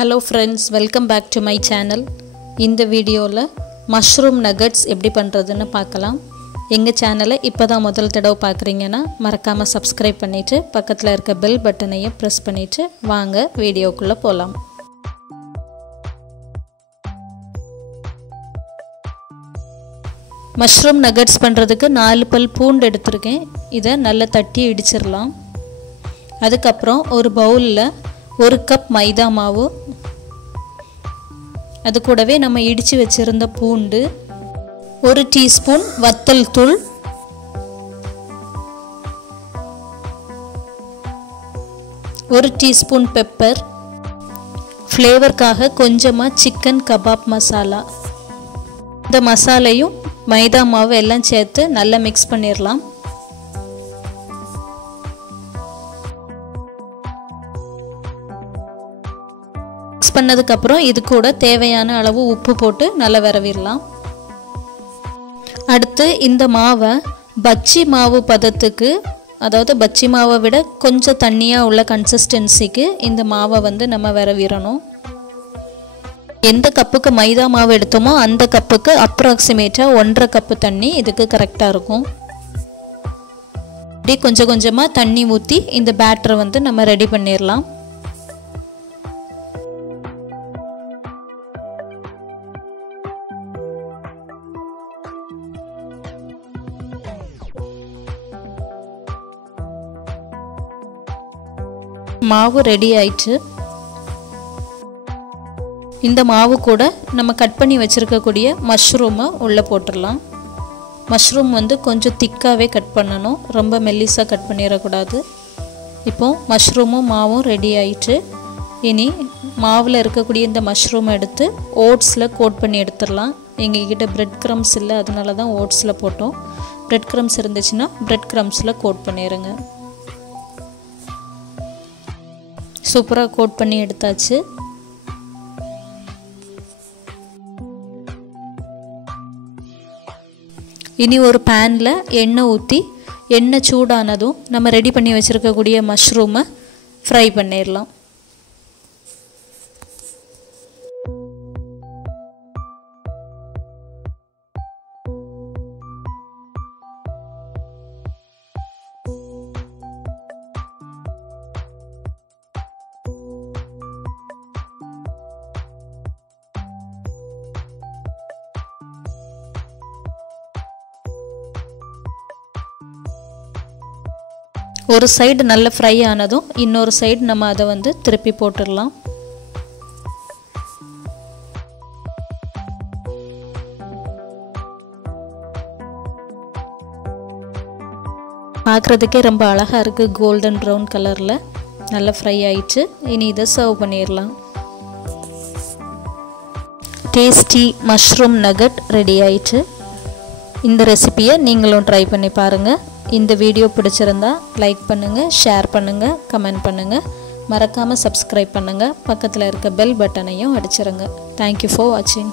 Hello friends, welcome back to my channel. இந்த வீடியோல mushroom nuggets எப்படி பண்றதுன்னு பார்க்கலாம். எங்க சேனலை இப்போதான் முதல் தடவை பார்க்கறீங்கன்னா மறக்காம subscribe பண்ணிட்டு பக்கத்துல இருக்க bell பட்டனையும் press பண்ணிட்டு வாங்க வீடியோக்குள்ள போலாம். mushroom nuggets பண்றதுக்கு 4 பல் பூண்டு எடுத்துர்க்கேன். இத நல்லா தட்டி இடிச்சிரலாம். அதுக்கு அப்புறம் ஒரு பவுல்ல 1 கப் மைதா மாவு, அது கூடவே நம்ம இடிச்சு வச்சிருந்த பூண்டு, 1 டீஸ்பூன் வத்தல் தூள், 1 டீஸ்பூன் பெப்பர், ஃப்ளேவர்க்காக கொஞ்சமா சிக்கன் கபாப் மசாலா. இந்த மசாலையும் மைதா மாவு எல்லாம் சேர்த்து நல்லா மிக்ஸ் பண்ணிரலாம். மிக்ஸ் பண்ணதுக்கு அப்புறம் இது கூட தேவையான அளவு உப்பு போட்டு நல்லா விரவிடலாம். அடுத்து இந்த மாவை பஜ்ஜி மாவு பதத்துக்கு, அதாவது பஜ்ஜி மாவை விட கொஞ்சம் தண்ணியாக உள்ள கன்சிஸ்டன்சிக்கு இந்த மாவை நம்ம விரவிடணும். எந்த கப்புக்கு மைதா மாவு எடுத்தோமோ அந்த கப்புக்கு அப்ராக்சிமேட்டாக 1.5 கப்பு தண்ணி இதுக்கு கரெக்டாக இருக்கும். இப்படி கொஞ்சம் கொஞ்சமாக தண்ணி ஊற்றி இந்த பேட்டரை நம்ம ரெடி பண்ணிடலாம். மாவு ரெடி ஆயிடுச்சு. இந்த மாவு கூட நம்ம கட் பண்ணி வச்சிருக்கக்கூடிய மஷ்ரூமை உள்ளே போட்டுடலாம். மஷ்ரூம் கொஞ்சம் திக்காகவே கட் பண்ணணும், ரொம்ப மெல்லிஸாக கட் பண்ணிடக்கூடாது. இப்போ மஷ்ரூமும் மாவும் ரெடி ஆயிடுச்சு. இனி மாவில் இருக்கக்கூடிய இந்த மஷ்ரூமை எடுத்து ஓட்ஸில் கோட் பண்ணி எடுத்துடலாம். எங்ககிட்ட பிரெட் க்ரம்ஸ் இல்லை, அதனால தான் ஓட்ஸில் போட்டோம். பிரெட் க்ரம்ஸ் இருந்துச்சுன்னா பிரெட் க்ரம்ஸில் கோட் பண்ணிடுங்க. சூப்பராக கோட் பண்ணி எடுத்தாச்சு. இனி ஒரு பேனில் எண்ணெய் ஊற்றி, எண்ணெய் சூடானதும் நம்ம ரெடி பண்ணி வச்சுருக்கக்கூடிய மஷ்ரூமை ஃப்ரை பண்ணிடலாம். ஒரு சைடு நல்ல ஃப்ரை ஆனதும் இன்னொரு சைடு நம்ம அதை திருப்பி போட்டுடலாம். பார்க்குறதுக்கே ரொம்ப அழகாக இருக்குது, கோல்டன் ப்ரௌன் கலரில் நல்லா ஃப்ரை ஆயிடுச்சு. இனி இதை சர்வ் பண்ணிடலாம். டேஸ்டி மஷ்ரூம் நகட் ரெடி ஆயிடுச்சு. இந்த ரெசிபியை நீங்களும் ட்ரை பண்ணி பாருங்கள். இந்த வீடியோ பிடிச்சிருந்தா லைக் பண்ணுங்கள், ஷேர் பண்ணுங்கள், கமெண்ட் பண்ணுங்கள். மறக்காமல் சப்ஸ்கிரைப் பண்ணுங்கள். பக்கத்தில் இருக்க பெல் பட்டனையும் அடிச்சிருங்க. தேங்க்யூ ஃபார் வாட்சிங்.